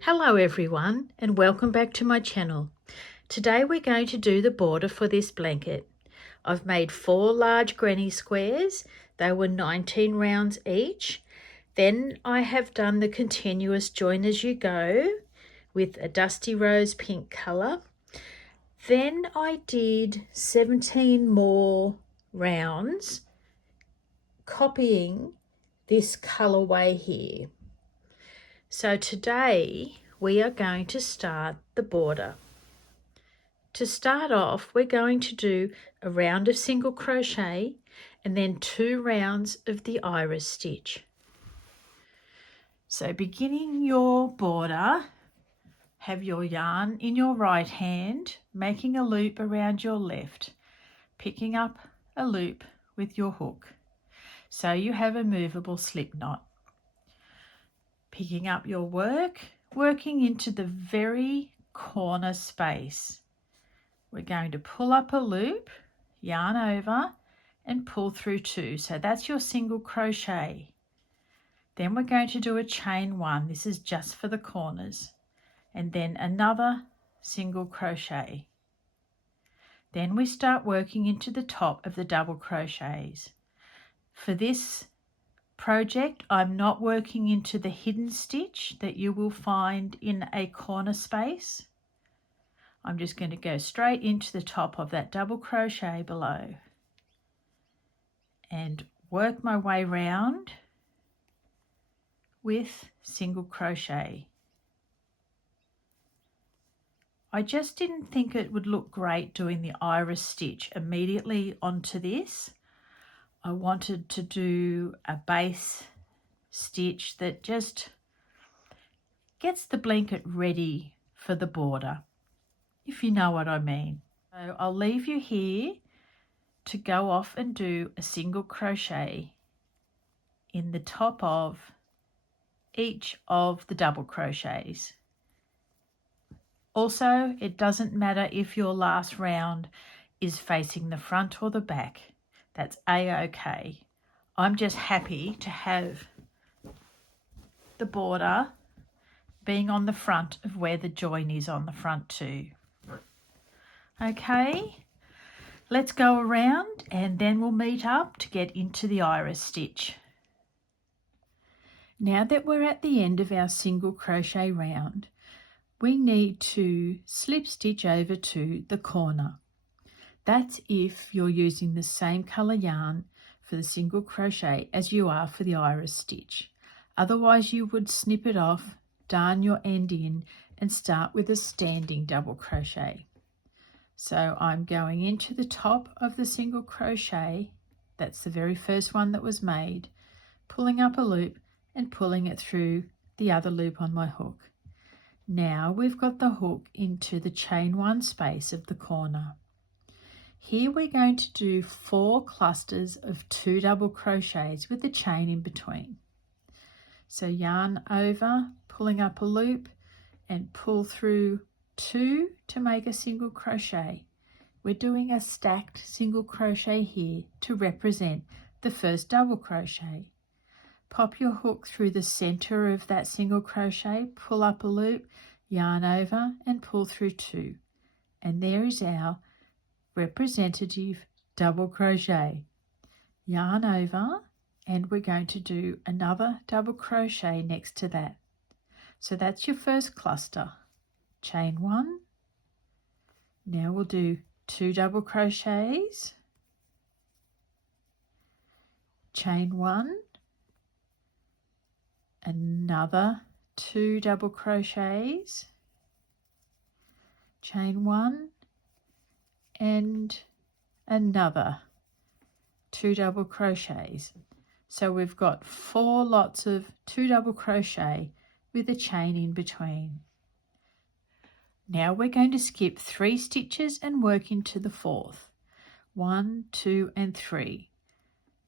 Hello everyone and welcome back to my channel. Today we're going to do the border for this blanket. I've made 4 large granny squares. They were 19 rounds each. Then I have done the continuous join as you go with a dusty rose pink colour. Then I did 17 more rounds copying this colourway here. So today we are going to start the border. To start off, we're going to do a round of single crochet and then 2 rounds of the iris stitch. So beginning your border, have your yarn in your right hand, making a loop around your left, picking up a loop with your hook. So you have a movable slip knot. Picking up your work, working into the very corner space. We're going to pull up a loop, yarn over and pull through 2. So that's your single crochet. Then we're going to do a chain 1. This is just for the corners. And then another single crochet. Then we start working into the top of the double crochets. For this project, I'm not working into the hidden stitch that you will find in a corner space. I'm just going to go straight into the top of that double crochet below and work my way round with single crochet. I just didn't think it would look great doing the iris stitch immediately onto this. I wanted to do a base stitch that just gets the blanket ready for the border, if you know what I mean. So I'll leave you here to go off and do a single crochet in the top of each of the double crochets. Also, it doesn't matter if your last round is facing the front or the back. That's a-okay. I'm just happy to have the border being on the front of where the join is on the front too. Okay, let's go around and then we'll meet up to get into the iris stitch. Now that we're at the end of our single crochet round, we need to slip stitch over to the corner. That's if you're using the same colour yarn for the single crochet as you are for the iris stitch. Otherwise you would snip it off, darn your end in and start with a standing double crochet. So I'm going into the top of the single crochet, that's the very first one that was made, pulling up a loop and pulling it through the other loop on my hook. Now we've got the hook into the chain 1 space of the corner. Here we're going to do 4 clusters of 2 double crochets with a chain in between. So yarn over, pulling up a loop and pull through 2 to make a single crochet. We're doing a stacked single crochet here to represent the first double crochet. Pop your hook through the center of that single crochet, pull up a loop, yarn over and pull through 2. And there is our representative double crochet. Yarn over and we're going to do another double crochet next to that. So that's your first cluster. Chain 1. Now we'll do 2 double crochets, chain 1, another 2 double crochets, chain 1 and another 2 double crochets. So we've got 4 lots of 2 double crochet with a chain in between. Now we're going to skip 3 stitches and work into the 4th. 1, 2 and 3.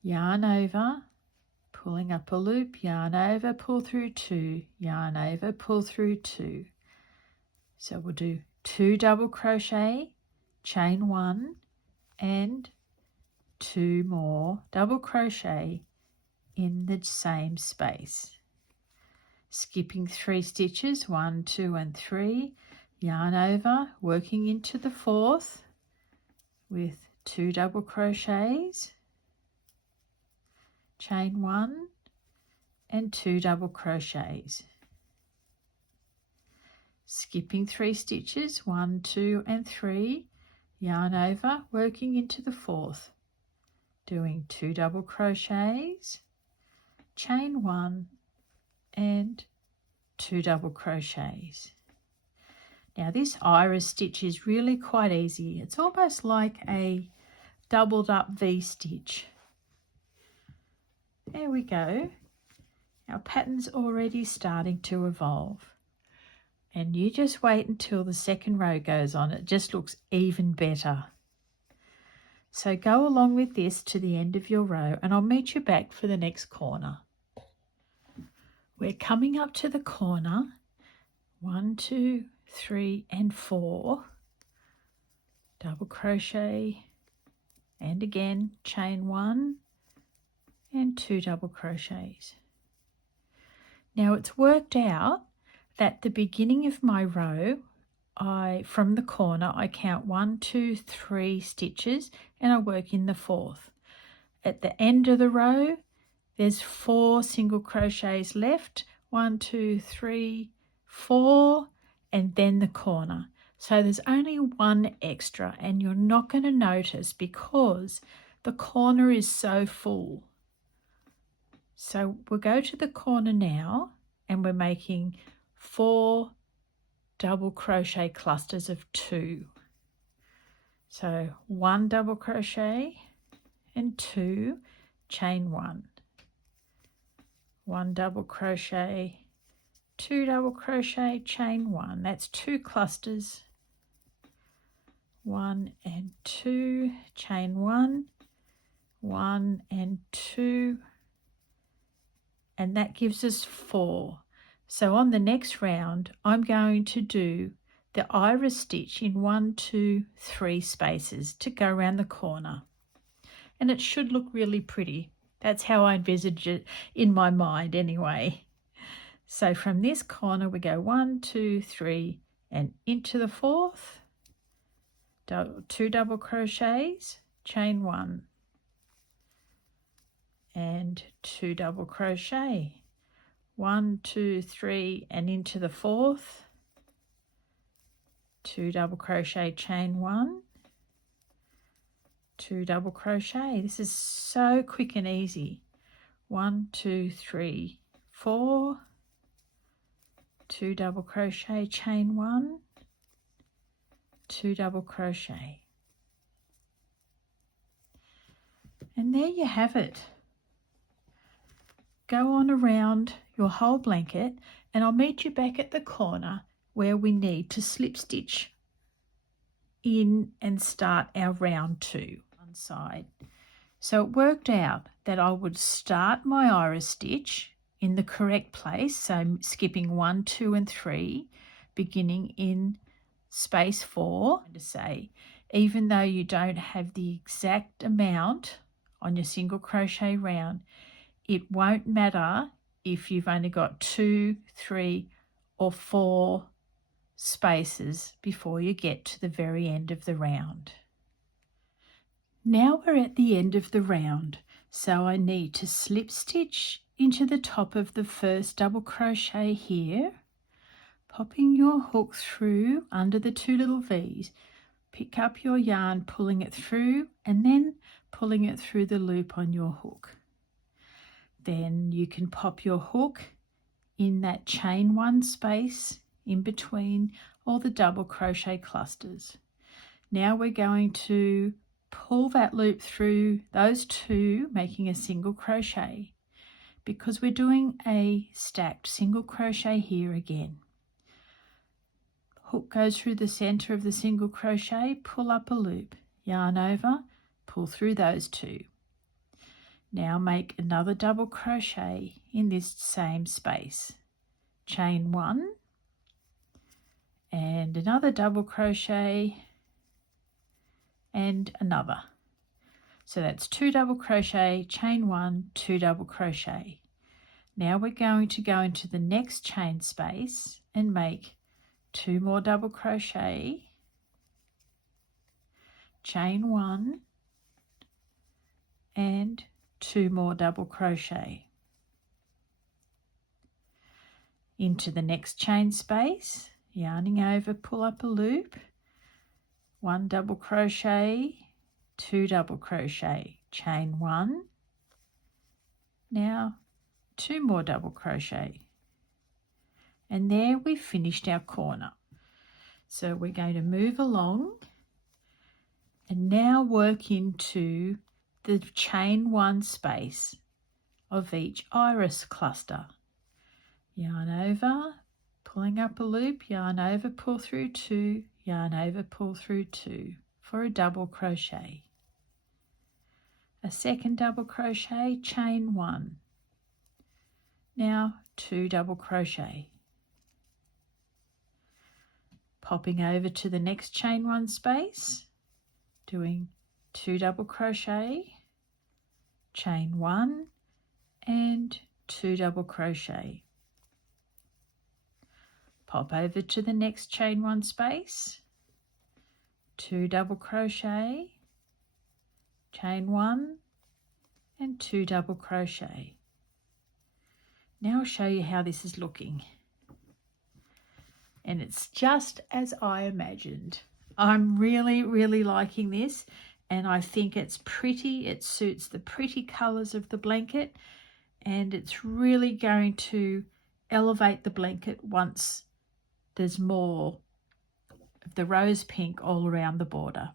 Yarn over, pulling up a loop, yarn over, pull through 2, yarn over, pull through 2. So we'll do 2 double crochet, chain 1 and 2 more double crochet in the same space. Skipping 3 stitches, 1, 2 and 3, yarn over, working into the 4th with 2 double crochets, chain 1 and 2 double crochets. Skipping 3 stitches, 1, 2 and 3, yarn over, working into the 4th, doing 2 double crochets, chain 1 and 2 double crochets. Now this iris stitch is really quite easy. It's almost like a doubled up V-stitch. There we go. Our pattern's already starting to evolve. And you just wait until the second row goes on. It just looks even better. So go along with this to the end of your row and I'll meet you back for the next corner. We're coming up to the corner. 1, 2, 3 and 4. Double crochet and again chain 1 and 2 double crochets. Now it's worked out that the beginning of my row, from the corner, I count 1, 2, 3 stitches and I work in the 4th. At the end of the row, there's 4 single crochets left, 1, 2, 3, 4, and then the corner. So there's only 1 extra and you're not going to notice because the corner is so full. So we'll go to the corner now and we're making 4 double crochet clusters of 2. So 1 double crochet and 2, chain 1. 1 double crochet, 2 double crochet, chain 1. That's 2 clusters. 1 and 2, chain 1, 1 and 2, and that gives us 4. So on the next round, I'm going to do the iris stitch in 1, 2, 3 spaces to go around the corner. And it should look really pretty. That's how I envisage it in my mind anyway. So from this corner we go 1, 2, 3 and into the 4th. 2 double crochets, chain 1 and 2 double crochet. 1, 2, 3 and into the 4th. 2 double crochet, chain 1, 2 double crochet. This is so quick and easy. 1, 2, 3, 4, 2 double crochet, chain 1, 2 double crochet. And there you have it. Go on around your whole blanket and I'll meet you back at the corner where we need to slip stitch in and start our round 2 on side. So it worked out that I would start my iris stitch in the correct place, so skipping 1, 2 and 3, beginning in space 4, to say, even though you don't have the exact amount on your single crochet round, it won't matter if you've only got 2, 3 or 4 spaces before you get to the very end of the round. Now we're at the end of the round, so I need to slip stitch into the top of the first double crochet here, popping your hook through under the 2 little V's. Pick up your yarn, pulling it through and then pulling it through the loop on your hook. Then you can pop your hook in that chain 1 space in between all the double crochet clusters. Now we're going to pull that loop through those 2, making a single crochet, because we're doing a stacked single crochet here again. Hook goes through the center of the single crochet, pull up a loop, yarn over, pull through those 2. Now make another double crochet in this same space. Chain 1 and another double crochet and another. So that's 2 double crochet, chain 1, 2 double crochet. Now we're going to go into the next chain space and make 2 more double crochet, chain 1 and 2 more double crochet. Into the next chain space, yarning over, pull up a loop, 1 double crochet, 2 double crochet, chain 1, now 2 more double crochet, and there we've finished our corner. So we're going to move along and now work into the chain 1 space of each iris cluster. Yarn over, pulling up a loop, yarn over, pull through 2, yarn over, pull through 2 for a double crochet. A second double crochet, chain 1. Now 2 double crochet. Popping over to the next chain 1 space, doing 2 double crochet, chain 1 and 2 double crochet. Pop over to the next chain 1 space, 2 double crochet, chain 1 and 2 double crochet. Now I'll show you how this is looking. And it's just as I imagined. I'm really liking this, and I think it's pretty. It suits the pretty colours of the blanket, and it's really going to elevate the blanket once there's more of the rose pink all around the border.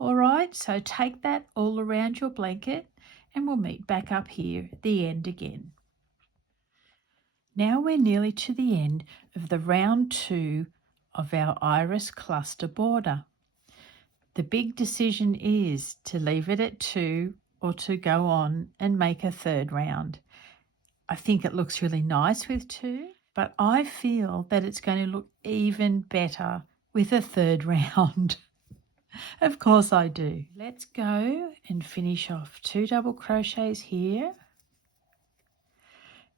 All right, so take that all around your blanket and we'll meet back up here at the end again. Now we're nearly to the end of the round 2 of our iris cluster border. The big decision is to leave it at 2 or to go on and make a third round. I think it looks really nice with 2, but I feel that it's going to look even better with a third round. Of course I do. Let's go and finish off 2 double crochets here.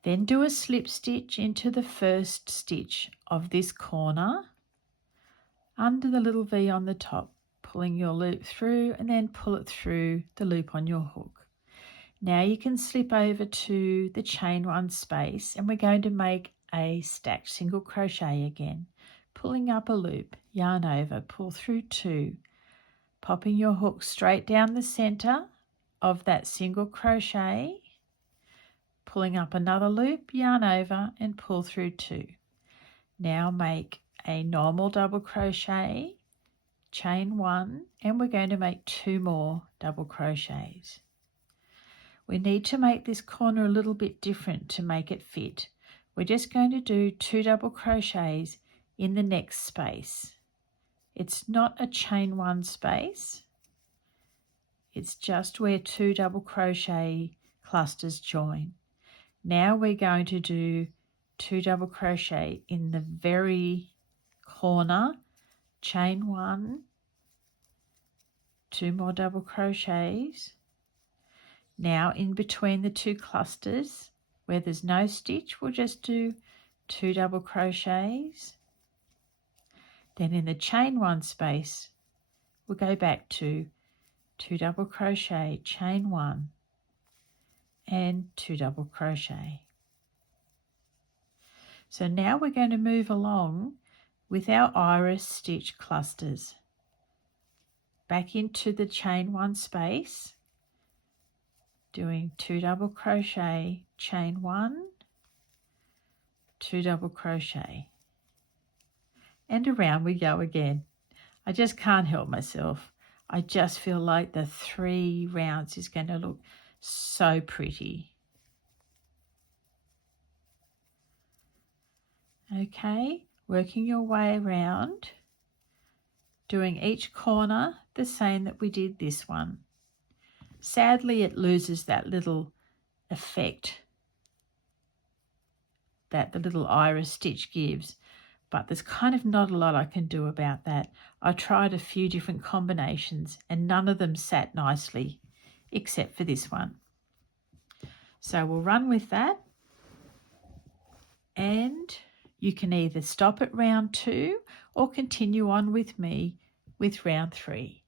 Then do a slip stitch into the first stitch of this corner under the little V on the top, pulling your loop through and then pull it through the loop on your hook. Now you can slip over to the chain 1 space and we're going to make a stacked single crochet again. Pulling up a loop, yarn over, pull through 2, popping your hook straight down the center of that single crochet, pulling up another loop, yarn over and pull through 2. Now make a normal double crochet, chain 1, and we're going to make 2 more double crochets. We need to make this corner a little bit different to make it fit. We're just going to do 2 double crochets in the next space. It's not a chain 1 space. It's just where 2 double crochet clusters join. Now we're going to do 2 double crochet in the very corner, chain 1, 2 more double crochets. Now in between the 2 clusters where there's no stitch, we'll just do 2 double crochets. Then in the chain 1 space, we'll go back to 2 double crochet, chain 1 and 2 double crochet. So now we're going to move along with our iris stitch clusters. Back into the chain 1 space, doing 2 double crochet, chain 1, 2 double crochet. And around we go again. I just can't help myself. I just feel like the 3 rounds is going to look so pretty. Okay, working your way around, doing each corner the same that we did this one. Sadly, it loses that little effect that the little iris stitch gives, but there's kind of not a lot I can do about that. I tried a few different combinations and none of them sat nicely. except for this one. So we'll run with that, and you can either stop at round 2 or continue on with me with round 3.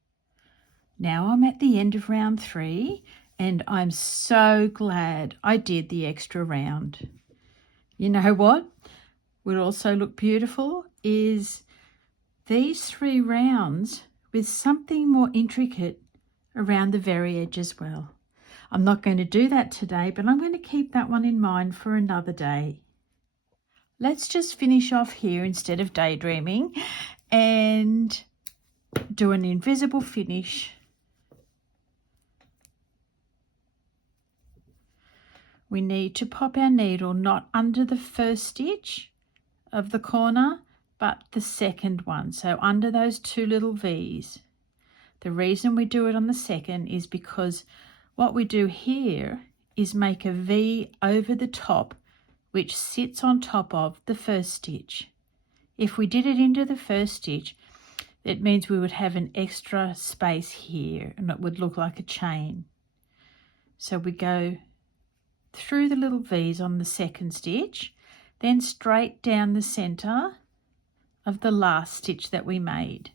Now I'm at the end of round 3 and I'm so glad I did the extra round. You know what would also look beautiful is these 3 rounds with something more intricate around the very edge as well. I'm not going to do that today, but I'm going to keep that one in mind for another day. Let's just finish off here instead of daydreaming and do an invisible finish. We need to pop our needle not under the first stitch of the corner, but the second one, so under those 2 little V's. The reason we do it on the second is because what we do here is make a V over the top, which sits on top of the first stitch. If we did it into the first stitch, it means we would have an extra space here and it would look like a chain. So we go through the little V's on the second stitch, then straight down the center of the last stitch that we made.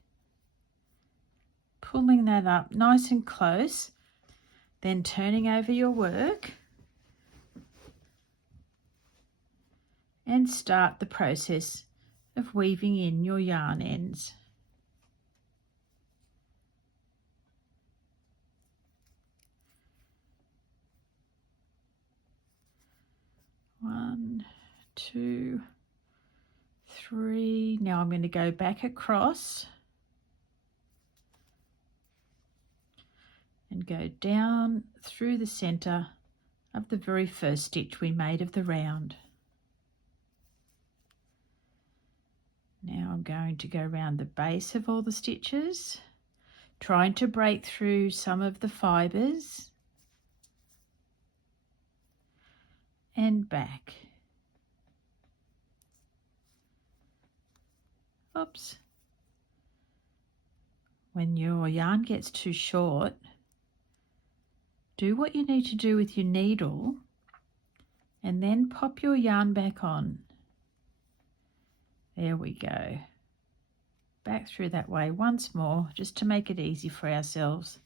Pulling that up nice and close, then turning over your work and start the process of weaving in your yarn ends. One, 2, 3. Now I'm going to go back across and go down through the center of the very first stitch we made of the round. Now I'm going to go around the base of all the stitches, trying to break through some of the fibers and back. Oops. When your yarn gets too short, do what you need to do with your needle and then pop your yarn back on. There we go. Back through that way once more, just to make it easy for ourselves.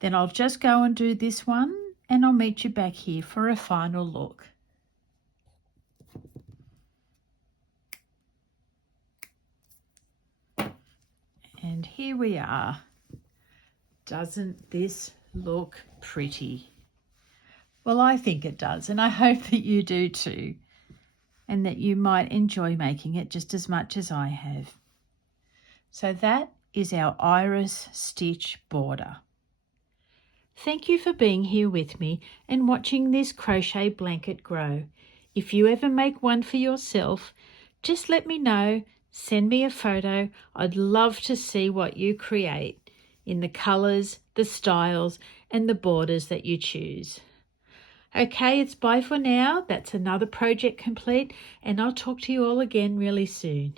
Then I'll just go and do this one and I'll meet you back here for a final look. And here we are. Doesn't this look pretty? Well, I think it does, and I hope that you do too, and that you might enjoy making it just as much as I have. So that is our iris stitch border. Thank you for being here with me and watching this crochet blanket grow. If you ever make one for yourself, just let me know, send me a photo. I'd love to see what you create in the colours, the styles and the borders that you choose. Okay, it's bye for now. That's another project complete, and I'll talk to you all again really soon.